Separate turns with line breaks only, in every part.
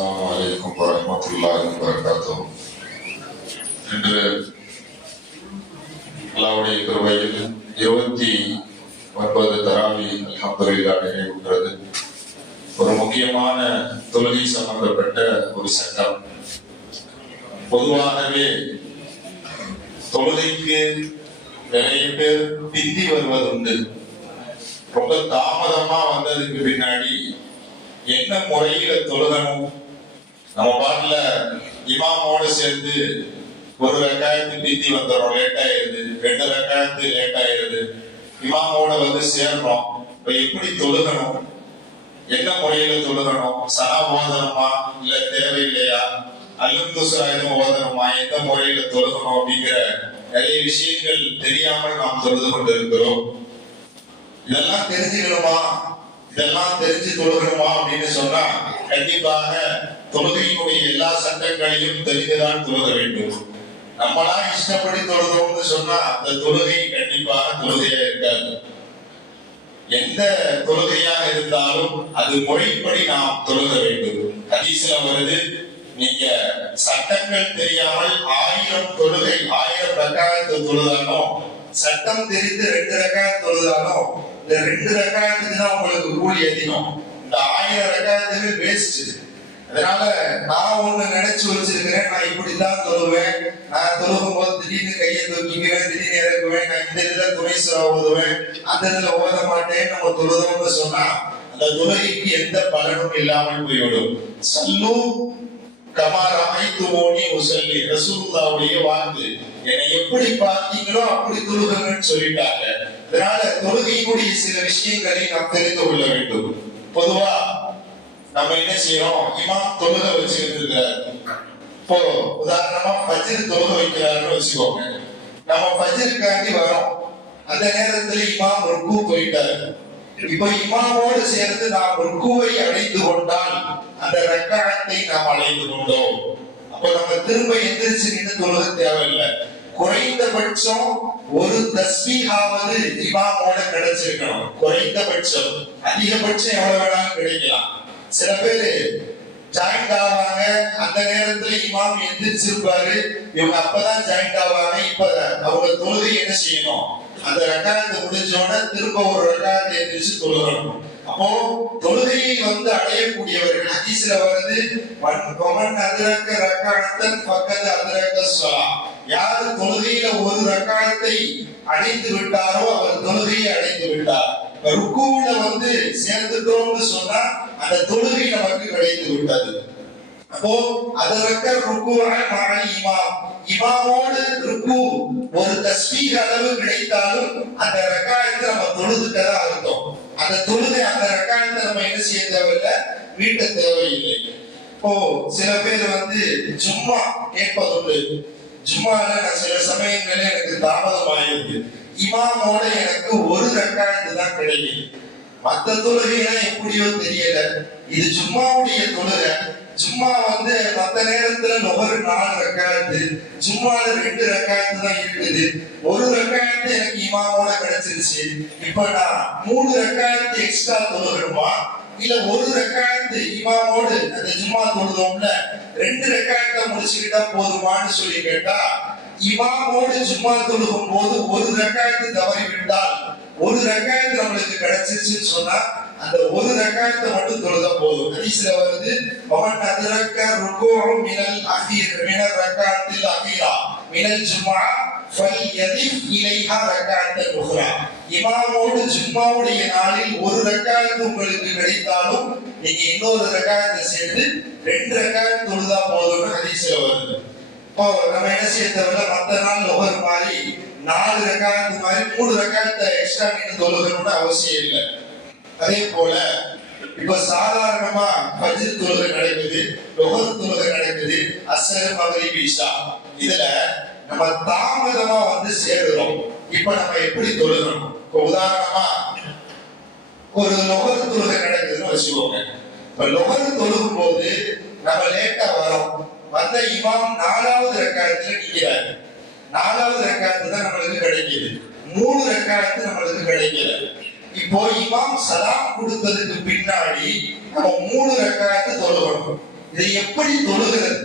அஸ்லாம் வலைக்கம் வரமத்துல்லாஹி வரகாத்தும் இன்று அல்லாவுடைய கிருபையில் இருபத்தி ஒன்பது தராவி அல்ஹம்துல்லா நிறைவுகிறது ஒரு முக்கியமான தொழுகை சம்பந்தப்பட்ட ஒரு சட்டம் பொதுவாகவே தொழுகைக்கு நிறைய பேர் பிந்தி வருவதுண்டு ரொம்ப தாமதமா வந்ததுக்கு பின்னாடி என்ன முறையில தொழுகணும் நம்ம பாட்டுல இமாமோட சேர்ந்து ஒரு ரெக்காயத்து பீத்தி வந்துடும் லேட் ஆயிருது. ரெண்டு ரெண்டாயிரத்து லேட் ஆயிருது. இமாமோட வந்து சேர்றோம். இப்ப எப்படி தொழுகணும்? என்ன முறையில தொழுகணும்? சனா ஓதணுமா? இல்ல தேவையில்லையா? அல்லுந்துசா எதுவும் ஓதணுமா? எந்த முறையில தொழுகணும் அப்படிங்கிற நிறைய விஷயங்கள் தெரியாமல் நாம் தொழுது கொண்டிருக்கிறோம். இதெல்லாம் தெரிஞ்சுக்கணுமா? இதெல்லாம் தெரிஞ்சு தொழுகணுமா அப்படின்னு சொன்னா கண்டிப்பாக தொழுகையினுடைய எல்லா சட்டங்களையும் தெரிந்துதான் தொழுக வேண்டும். நம்மளா இஷ்டப்படி தொழுதோம்னு சொன்னா அந்த தொழுகை கண்டிப்பாக தொழுகையா இருக்காது. எந்த தொழுகையாக இருந்தாலும் அது மொழிப்படி நாம் தொழுக வேண்டும். ஹதீஸ்ல வருது நீங்க சட்டங்கள் தெரியாமல் ஆயிரம் தொழுகை ஆயிரம் ரக்காயத்து தொழுதானோ சட்டம் தெரிந்து ரெண்டு ரக்காயத்து தொழுதானோ இந்த ரெண்டு ரக்காயத்துக்கு தான் உங்களுக்கு கூலி அதிகம். இந்த ஆயிரம் ரக்காயத்துக்கு வேஸ்ட் அதனால நான் ஒண்ணு நினைச்சு வச்சிருக்கிறேன் நான் இப்படித்தான் தொழுவேன். நான் தொழுகும் போது திடீர்னு கையை தூக்கிக்குவேன் திடீர்னு இறக்குவேன். நான் இந்த இதுல துணை ஓதுவேன். அந்த இதுல ஓத மாட்டேன். நம்ம தொழுதோம்னு சொன்னா அந்த தொழுகைக்கு எந்த பலனும் இல்லாமல் போய்விடும். சல்லு கமார் அமைத்து ஓனி உசல்லி. ரசூல்லாவுடைய வாக்கு. என்னை எப்படி பார்த்தீங்களோ அப்படி தொழுகங்கன்னு சொல்லிட்டாங்க. அதனால தொழுகையினுடைய சில விஷயங்களை நாம் தெரிந்து கொள்ள வேண்டும். பொதுவா நம்ம என்ன செய்யறோம் இமாம் தொழுக வச்சுக்கிறார் இப்போ உதாரணமா பஜ்ர் தொழுக வைக்கிறாருன்னு வச்சுக்கோங்க. நம்ம பஜ்ருக்காண்டி வரோம். அந்த நேரத்துல இமாம் ருக்கு போயிட்டாரு. இப்ப இமாமோடு சேர்ந்து நாம் ருக்குவை அடைந்து கொண்டால் அந்த ரக்காயத்தை நாம் அடைந்து கொண்டோம். அப்ப நம்ம திரும்ப எந்திரிச்சு நின்று தொழுக தேவையில்லை. குறைந்தபட்சம் ஒரு தஸ்மீகாவது இமாமோட கிடைச்சிருக்கணும். குறைந்தபட்சம். அதிகபட்சம் எவ்வளவு வேணாலும் கிடைக்கலாம். சில பேரு ஜாயிண்ட் ஆவாங்க. அந்த நேரத்துல இமாம் எந்திரிச்சிருப்பாரு. இவங்க அப்பதான் ஜாயிண்ட் ஆவாங்க. இப்ப அவங்க தொழுகை என்ன செய்யணும்? அந்த ரக்காயத்தை முடிஞ்சோட திரும்ப ஒரு ரக்காயத்தை எந்திரிச்சு தொழுகணும். அப்போ தொழுகையை வந்து அடையக்கூடியவர்கள் ஹதீஸ்ல வருது மன் அதிரக்க ரக்காயத்தன் பக்கத்து அதிரக்க சொல்லா யார் தொழுகையில ஒரு ரக்காயத்தை அடைந்து விட்டாரோ அவர் தொழுகையை அடைந்து விட்டார். ருக்குல வந்து சேர்ந்துட்டோம்னு சொன்னா அந்த தொழுகை நமக்கு கிடைத்து விட்டது. அப்போ அதற்க ருக்குவாய் மகன் இமாம். இமாமோடு ருக்கு ஒரு தஸ்மீக அளவு கிடைத்தாலும் அந்த ரக்காயத்தை நம்ம தொழுதுட்டதா அர்த்தம் அந்த தொழுகை அந்த ரக்காயத்தை நம்ம என்ன செய்ய தேவையில்லை? வீட்ட தேவையில்லை. இப்போ சில பேர் வந்து சும்மா கேட்பதுண்டு. ஜும்மால நான் சில சமயங்கள்ல எனக்கு தாமதம் ஆயிருக்கு இமாமோட எனக்கு ஒரு ரெக்கார்டு தான் கிடைக்கும் மத்த தொழுகைலாம் எப்படியோ தெரியல. இது சும்மாவுடைய தொழுகை. சும்மா வந்து மத்த நேரத்துல நுகர் நாலு ரெக்காயத்து சும்மால ரெண்டு ரெக்காயத்து தான் இருக்குது. ஒரு ரெக்காயத்து எனக்கு இமாமோட கிடைச்சிருச்சு. இப்ப நான் மூணு ரெக்காயத்து எக்ஸ்ட்ரா தொழுகிறோமா? இல்ல ஒரு ரெக்காயத்து இமாமோடு அந்த ஜும்மா தொழுதோம்ல ரெண்டு ரெக்காயத்தை முடிச்சுக்கிட்டா போதுமான்னு சொல்லி கேட்டா இமாமோடு சும்மா தொழுகும் போது ஒரு ரெக்காயத்து தவறி விட்டால் ஒரு ரெக்காயத்து நம்மளுக்கு கிடைச்சிச்சுன்னு சொன்னா அந்த ஒரு ரெக்காயத்தை மட்டும் தொழுத போதும். ஹதீஸ்ல வருது பவன் அதிரக்க ருக்குஉ மினல் அஹீர் மினல் ரக்காத்தில் அஹீரா மினல் ஜும்ஆ ஃபல்யதிஃப் இலைஹா ரக்காத்தல் உஹ்ரா. இமாமோடு ஜும்மாவுடைய நாளில் ஒரு ரக்காயத்து உங்களுக்கு கிடைத்தாலும் நீங்க இன்னொரு ரக்காயத்தை சேர்த்து ரெண்டு ரக்காயத்து தொழுதா போதும்னு ஹதீஸ்ல வருது. இப்போ நம்ம என்ன செய்ய தேவையில்ல? மத்த நாள் ஒவ்வொரு மாதிரி நாலு ரக்காயத்து மாதிரி மூணு ரக்காயத்தை எக்ஸ்ட்ரா நீங்க தொழுகணும்னு அவசியம் இல்லை. அதே போல இப்ப சாதாரணமா பஜ்ர் தொழுகை நடக்குது லொகர் தொழுகை நடக்குது அசர் மகரி பீஷா இதுல நம்ம தாமதமா வந்து சேருறோம். இப்ப நம்ம எப்படி தொழுகணும்? இப்போ உதாரணமா ஒரு லொகர் தொழுகை நடக்குதுன்னு வச்சுக்கோங்க. இப்ப லொகர் தொழுகும் போது நம்ம லேட்டா வரோம். வந்த இமாம் நாலாவது ரெக்காயத்துல நிக்கிறாரு நாலாவது ரெக்காயத்து தான் நம்மளுக்கு கிடைக்குது. மூணு ரெக்காயத்து நம்மளுக்கு கிடைக்கல. இப்போ இமாம் சலாம் கொடுத்ததுக்கு பின்னாடி நம்ம மூணு ரெக்காயத்து தொழுகணும் இதை எப்படி தொழுகிறது?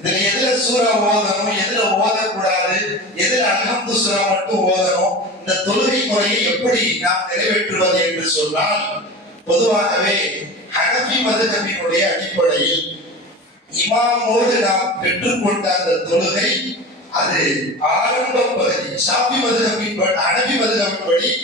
இதுல எதுல சூறா ஓதணும் எதுல ஓதக்கூடாது எதுல அல்ஹம்து சூரா மட்டும் ஓதணும் இந்த தொழுகை முறையை எப்படி நாம் நிறைவேற்றுவது என்று சொன்னால் பொதுவாகவே ஹனபி மதுகபியினுடைய அடிப்படையில் இமாமோடு நாம் பெற்றுக்கொண்ட அந்த தொழுகை அது ஆரம்ப பகுதி ஷாபி மதுகபின் அனபி மதுகபின்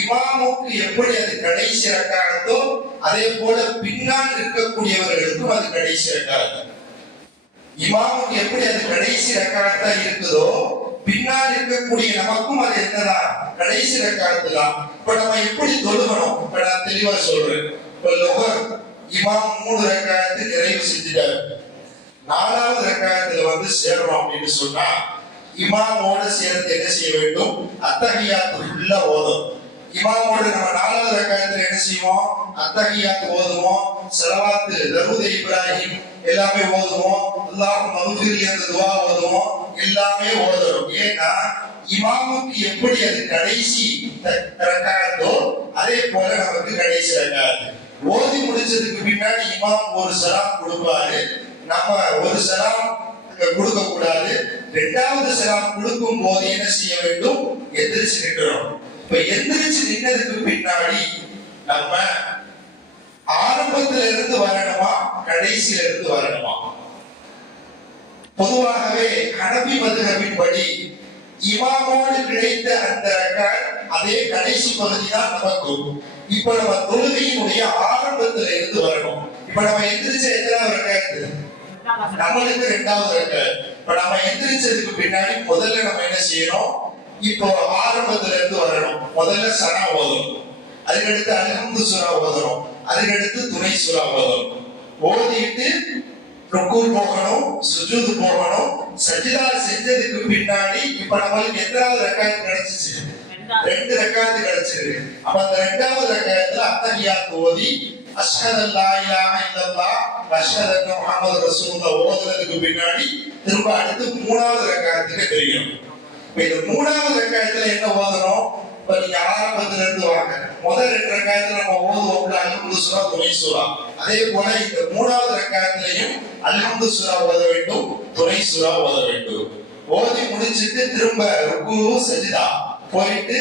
இமாமுக்கு எப்படி அது கடைசி ரக்காகத்தோ அதே போல பின்னால் இருக்கக்கூடியவர்களுக்கும் அது கடைசி ரக்காகத்தோ இமாமுக்கு எப்படி அது கடைசி ரக்காகத்தா இருக்குதோ பின்னால் இருக்கக்கூடிய நமக்கும் அது என்னதான் கடைசி ரக்காகத்து இப்ப நம்ம எப்படி தொழுகணும்? இப்ப நான் தெளிவா சொல்றேன். இப்ப லொகர் இமாம் மூணு ரக்காயத்து நிறைவு செஞ்சுட்டாரு. நாலாவது ரக்காயத்துல வந்து சேரணும் அப்படின்னு சொன்னா இமாமோட சேர்ந்து என்ன செய்ய வேண்டும்? அத்தகையாத்து உள்ள ஓதும். இமாமோடு நம்ம நாலாவது ரக்காயத்துல என்ன செய்வோம்? அத்தகையாத்து ஓதுவோம் செலவாத்து தருவது இப்ராஹிம் எல்லாமே ஓதுவோம் அல்லாஹ் மகுஃபிர் என்ற துவா ஓதுவோம் எல்லாமே ஓதுறோம் ஏன்னா இமாமுக்கு எப்படி அது கடைசி ரக்காயத்தோ அதே போல நமக்கு கடைசி ரக்காயத்து. ஓதி முடிச்சதுக்கு பின்னாடி இமாம் ஒரு சலாம் கொடுப்பாரு. நம்ம ஒரு சலாம் கொடுக்க கூடாது ரெண்டாவது சலாம் கொடுக்கும் போது என்ன செய்ய வேண்டும்? எந்திரிச்சு நின்றோம் இப்ப எந்திரிச்சு நின்னதுக்கு பின்னாடி நம்ம ஆரம்பத்துல இருந்து வரணுமா? கடைசியில இருந்து வரணுமா? பொதுவாகவே ஹனபி மதுகபின் படி இமாமோடு கிடைத்த அந்த ரக்காத் அதே கடைசி பகுதி தான் நமக்கு இப்ப நம்ம தொழுகையினுடைய ஆரம்பத்துல இருந்து வரணும். இப்ப நம்ம எந்திரிச்ச எத்தனாவது ரக்காத்து நம்மளுக்கு ரெண்டாவது ரக்காத் இப்ப நம்ம எந்திரிச்சதுக்கு பின்னாடி முதல்ல நம்ம என்ன செய்யணும்? இப்போ ஆரம்பத்துல இருந்து வரணும். முதல்ல சனா ஓதணும். அதுக்கடுத்து அல்ஹம்து சூரா ஓதணும். அதுக்கடுத்து துணை சூரா ஓதணும். ஓதிட்டு ருக்கு போகணும் சுஜூது போகணும். சஜிதா செஞ்சதுக்கு பின்னாடி இப்ப நம்மளுக்கு எத்தனாவது ரக்காயத்து கிடைச்சிச்சு? ரெண்டு ரக்காயத்து கிடைச்சிருக்கு. அப்ப அந்த ரெண்டாவது ரக்காயத்துல அத்தஹியாத் ஓதி அஷ்ஹது அல்லா இலாஹ இல்லல்லாஹ் அஷ்ஹது அன்ன முஹம்மது ரசூலுல்லாஹ் ஓதுனதுக்கு பின்னாடி திரும்ப அடுத்து மூணாவது ரக்காயத்துக்கு தெரியும். இப்ப இந்த மூணாவது ரக்காயத்துல என்ன ஓதணும்? இப்ப நீங்க ஆரம்பத்துல இருந்து வாங்க. முதல் ரெண்டு ரக்காயத்துல நம்ம ஓதுவோம்ல அல்ஹம்து சுரா துணை சுரா அதே போல இந்த மூணாவது ரக்காயத்திலையும் அல்ஹம்து சுரா ஓத வேண்டும் துணை சுரா ஓத வேண்டும். ஓதி முடிச்சிட்டு திரும்ப ருக்கு சஜிதா போயிட்டு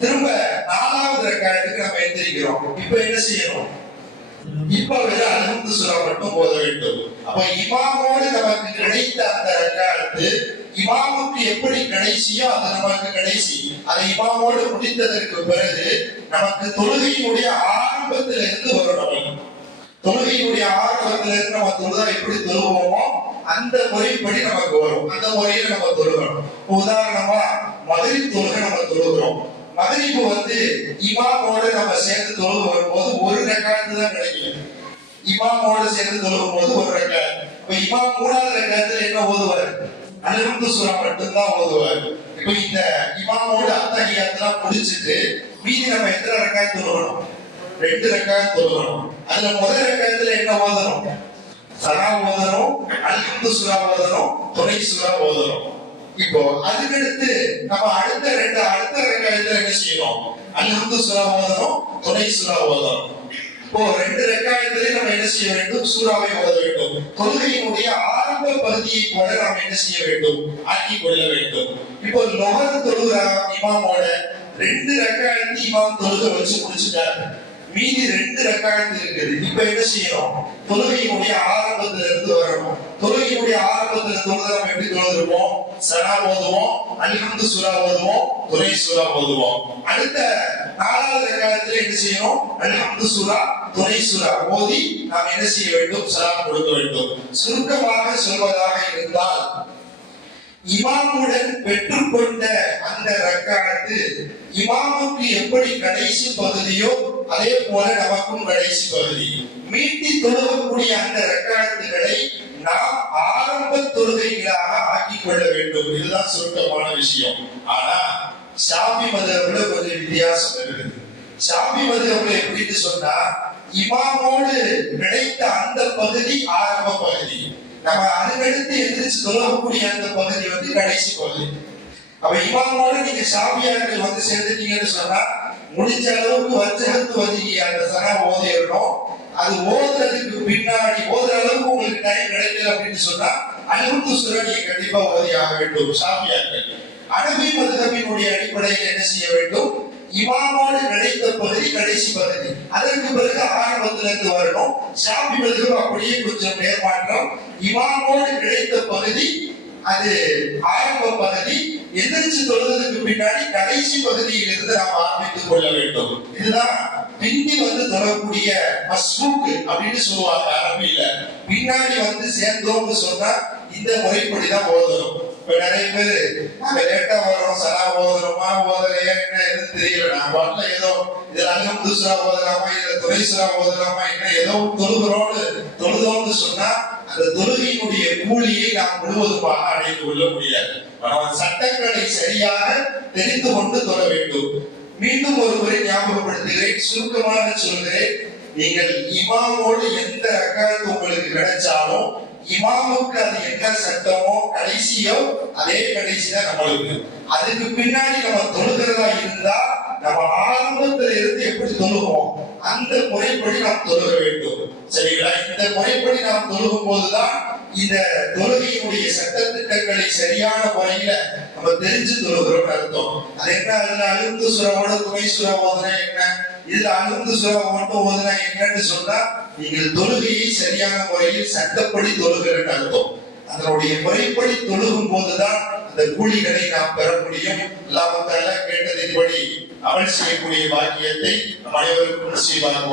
திரும்ப நாலாவது ரக்காயத்துக்கு நம்ம எந்திரிக்கிறோம். இப்ப என்ன செய்யணும்? இப்ப வெறும் அல்ஹம்து மட்டும் ஓத வேண்டும் அப்ப இமாமோடு நமக்கு கிடைத்த அந்த ரக்காயத்து இமாமுக்கு எப்படி கடைசியோ அது நமக்கு கடைசி. அது இமாமோடு முடித்ததற்கு பிறகு நமக்கு தொழுகையினுடைய ஆரம்பத்துல இருந்து வரணும் நமக்கு தொழுகையினுடைய ஆரம்பத்துல இருந்து நம்ம தொழுதா எப்படி தொழுவோமோ அந்த முறைப்படி நமக்கு வரும். அந்த முறையில நம்ம தொழுகணும். உதாரணமா மதுரை தொழுகை நம்ம தொழுகிறோம். மதுரைக்கு வந்து இமாமோடு நம்ம சேர்ந்து தொழுது வரும்போது ஒரு ரெக்கார்டு தான் கிடைக்கும் இமாமோடு சேர்ந்து தொழுகும் போது ஒரு ரெக்கார்டு இப்ப இமாம் மூணாவது ரெக்கார்டுல என்ன ஓதுவார்? அல்ஹம்து சுரா மட்டும்தான் ஓதுவார். இப்ப இந்த இமாமோடு அத்தகையத்தெல்லாம் முடிச்சிட்டு மீதி நம்ம எத்தனை ரெக்கார்டு தொழுகணும் ரெண்டு ரெக்கார்டு தொழுகணும் அதுல முதல் ரெக்காயத்துல என்ன ஓதணும்? சனா ஓதணும் அல்ஹம்து சுரா ஓதணும் துணை சுரா ஓதணும். இப்போ அதுக்கடுத்து நம்ம அடுத்த ரெண்டு அடுத்த ரெக்காயத்துல என்ன செய்யணும்? அல்ஹம்து சுரா ஓதணும் துணை சுரா ஓதணும். ஓ ரெண்டு ரெக்காயத்திலே நம்ம என்ன செய்ய வேண்டும்? சூறாவை ஓத வேண்டும். தொழுகையினுடைய ஆரம்ப பகுதியை போல நாம் என்ன செய்ய வேண்டும்? ஆக்கிக் கொள்ள வேண்டும். இப்போ லொஹர் தொழுகிற இமாமோட ரெண்டு ரெக்காயத்து இமாம் தொழுக வச்சு முடிச்சுட்டாரு. மீதி ரெண்டு ரக்காயத்து இருக்குது. இப்ப என்ன செய்யணும்? தொழுகையினுடைய ஆரம்பத்துல இருந்து வரணும். தொழுகையினுடைய ஆரம்பத்துல தொழுத நம்ம எப்படி தொழுதுருப்போம்? சனா ஓதுவோம் அல்ஹம்து சூரா ஓதுவோம் துறை சூரா ஓதுவோம். அடுத்த நாலாவது என்ன செய்யணும்? அல்ஹம்து சுரா துணை சுரா. ஓதி நாம் என்ன செய்ய வேண்டும்? சலாம் கொடுக்க வேண்டும். சுருக்கமாக சொல்வதாக இருந்தால் இமாமுடன் பெற்றுக்கொண்ட அந்த ரக்காத்து இமாமுக்கு எப்படி கடைசி பகுதியோ அதே போல நமக்கும் கடைசி பகுதி. மீட்டி தொழுகக்கூடிய அந்த ரக்கானத்துகளை நாம் ஆரம்ப தொழுகைகளாக ஆக்கிக் கொள்ள வேண்டும். இதுதான் சுருக்கமான விஷயம். ஆனா சாமி மதகுல கொஞ்சம் வித்தியாசம் இருக்குது. ஷாபி மதகுல எப்படின்னு சொன்னா இமாமோடு நினைத்த அந்த பகுதி ஆரம்ப பகுதி. நம்ம அதுக்கடுத்து எந்திரிச்சு தொழக்கூடிய அந்த பகுதி வந்து கடைசி பகுதி. அப்ப இமாமோடு நீங்க சாமியார்கள் வந்து சேர்ந்துட்டீங்கன்னு சொன்னா முடிஞ்ச அளவுக்கு வஞ்சகத்து வஜி அந்த சனா ஓதிடணும். அது ஓதுறதுக்கு பின்னாடி ஓதுற அளவுக்கு உங்களுக்கு டைம் கிடைக்கல அப்படின்னு சொன்னா அழுத்து சூரா கண்டிப்பா ஓதி ஆக வேண்டும்
சாமியார்கள்.
அனபி மதுகபினுடைய அடிப்படையில் என்ன செய்ய வேண்டும்? இமாமோடு நினைத்த பகுதி கடைசி பகுதி. அதற்கு பிறகு ஆரம்பத்துல இருந்து வரணும். ஷாபி மதுகம் அப்படியே கொஞ்சம் நேர்மாற்றம் இமாமோடு நினைத்த பகுதி அது ஆரம்ப பகுதி. எந்திரிச்சு தொழுவதற்கு பின்னாடி கடைசி பகுதியில் இருந்து நாம் ஆரம்பித்துக் கொள்ள வேண்டும். இதுதான் பிந்தி வந்து தொடரக்கூடிய மஸ்மூக்கு அப்படின்னு சொல்லுவாங்க. அரபியில பின்னாடி வந்து சேர்ந்தோம்னு சொன்னா இந்த முறைப்படிதான் ஓதணும் இப்ப நிறைய பேரு நாங்க லேட்டா வரோம் சலா பாட்டுல ஏதோ இதுல அங்க புதுசுரா ஓதலாமா இதுல துறை சுரா என்ன ஏதோ தொழுகிறோம்னு தொழுதோம்னு சொன்னா அந்த தொழுகையினுடைய கூலியை நாம் முழுவதுமாக அடைந்து கொள்ள முடியாது. ஆனால் சட்டங்களை சரியாக தெரிந்து கொண்டு தொழ வேண்டும். மீண்டும் ஒரு முறை ஞாபகப்படுத்துகிறேன் சுருக்கமாக சொல்கிறேன். நீங்கள் இமாமோடு எந்த அக்காலத்து உங்களுக்கு கிடைச்சாலும் இமாமுக்கு அது என்ன சட்டமோ கடைசியோ அதே கடைசி தான் நம்மளுக்கு. அதுக்கு பின்னாடி நம்ம தொழுகிறதா இருந்தா நம்ம ஆரம்பத்துல இருந்து எப்படி தொழுவோம் அந்த முறைப்படி நாம் தொழுக வேண்டும். சரிங்களா? இந்த முறைப்படி நாம் தொழுகும் போதுதான் இந்த தொழுகையினுடைய சட்ட திட்டங்களை சரியான முறையில நம்ம தெரிஞ்சு தொழுகிறோம் அர்த்தம். அது என்ன? அதுல அழுந்து சுரமோட துணை சுரம் ஓதுனா என்ன? இதுல அழுந்து சுரம் மட்டும் ஓதுனா என்னன்னு சொன்னா நீங்கள் தொழுகையை சரியான முறையில் சட்டப்படி தொழுகிறன்னு அர்த்தம். அதனுடைய முறைப்படி தொழுகும் போதுதான் அந்த கூலிகளை நாம் பெற முடியும். லாபத்தால கேட்டதின்படி அமல் செய்யக்கூடிய பாக்கியத்தை நம் அனைவருக்கும் செய்வார்கள்